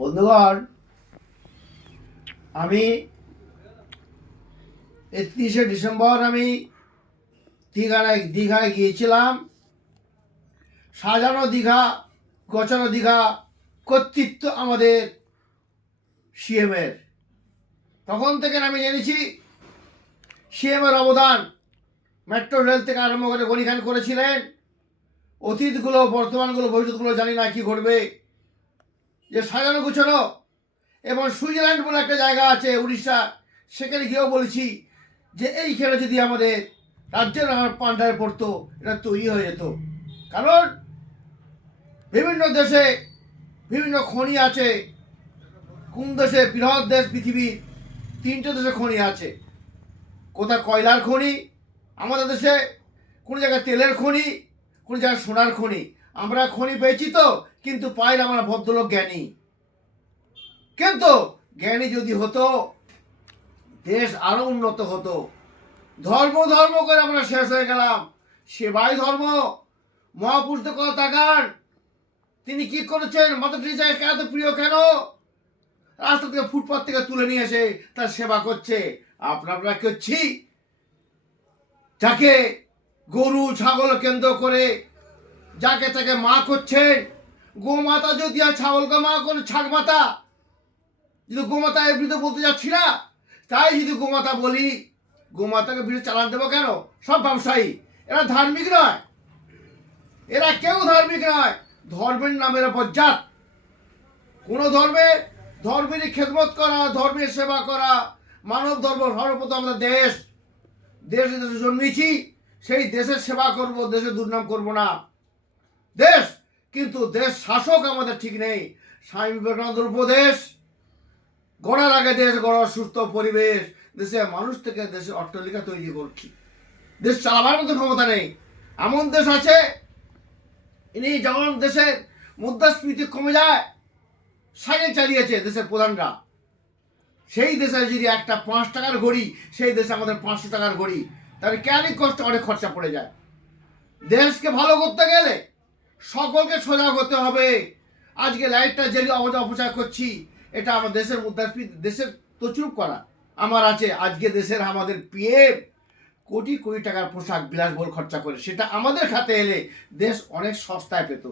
বন্ধুগণ, আমি একত্রিশে ডিসেম্বর আমি দীঘায় দীঘায় গিয়েছিলাম। সাজানো দীঘা, গোছানো দীঘা কর্তৃত্ব আমাদের সিএমের তখন থেকে আমি জেনেছি সিএমের অবদান। মেট্রো রেল থেকে আরম্ভ করে গণিখান করেছিলেন। অতীতগুলো, বর্তমানগুলো, ভবিষ্যৎগুলো জানি না কি ঘটবে। যে সাজানো গুছানো এবং সুইজারল্যান্ড বলে একটা জায়গা আছে উড়িষ্যা, সেখানে গিয়েও বলেছি যে এই এইখানে যদি আমাদের রাজ্যের আমার পান্ডায় পড়তো, এটা তৈরি হয়ে যেত। কারণ বিভিন্ন দেশে বিভিন্ন খনি আছে, কোন দেশে বৃহৎ দেশ পৃথিবীর, তিনটে দেশে খনি আছে। কোথায় কয়লার খনি, আমাদের দেশে কোনো জায়গায় তেলের খনি, কোনো জায়গায় সোনার খনি। আমরা খনি পেয়েছি তো, কিন্তু পায়ের আমরা ভদ্রলোক জ্ঞানী। কিন্তু জ্ঞানী যদি হতো, দেশ আরও উন্নত হতো। ধর্ম ধর্ম করে আমরা শেষ হয়ে গেলাম। সেবাই ধর্ম। মহাপুরুষ কথা তাকান। তিনি কি করেছেন? টেরেসাকে কেন এত প্রিয় কেন? রাস্তা থেকে ফুটপাথ থেকে তুলে নিয়ে এসে তার সেবা করছে। আপনারা করছি যাকে গরু, ছাগল কেন্দ্র করে যাকে তাকে মা করছেন গোমাতা যদি আর ছাগলকে মা করে ছাগ মাতা, যদি গোমাতা এর বিরুদ্ধে বলতে যাচ্ছি না, তাই যদি গোমাতা বলি, গোমাতাকে বিরুদ্ধে চালান দেবো কেন? সব ব্যবসায়ী। এরা ধার্মিক নয়। এরা কেউ ধার্মিক নয়। ধর্মের নামের বজ্জাত। কোনো ধর্মে ধর্মেরই খেদমত করা, ধর্মের সেবা করা, মানব ধর্ম সর্বপ্রথম আমাদের দেশ। দেশে দেশে জন্মেছি সেই দেশের সেবা করব, দেশের দুর্নাম করব না। দেশ, কিন্তু দেশ শাসক আমাদের ঠিক নেই। স্বামী বিবেকানন্দের উপদেশ, গড়ার আগে দেশ গড়ার সুস্থ পরিবেশ দেশে মানুষ থেকে দেশের অট্টালিকা তৈরি করছি। দেশ চালাবার মতো ক্ষমতা নেই। এমন দেশ আছে, ইনি যখন দেশের মুদ্রাস্ফীতি কমে যায়, সাইকেল চালিয়েছে দেশের প্রধানরা। সেই দেশে যদি একটা পাঁচ টাকার ঘড়ি, সেই দেশে আমাদের পাঁচশো টাকার ঘড়ি, তাহলে ক্যারি কষ্ট অনেক খরচা পড়ে যায়? দেশকে ভালো করতে গেলে সকলকে সোজা হতে হবে। আজকে লাইটটা জেলে অবজা অপচয় করছি, এটা আমার দেশের মুদ্রাস্ফীতি দেশের তচুপ করা। আমার আছে, আজকে দেশের আমাদের পিএম কোটি কোটি টাকার পোশাক বিলাসবহুল খরচা করে। সেটা আমাদের খাতে এলে দেশ অনেক সস্তায় পেত।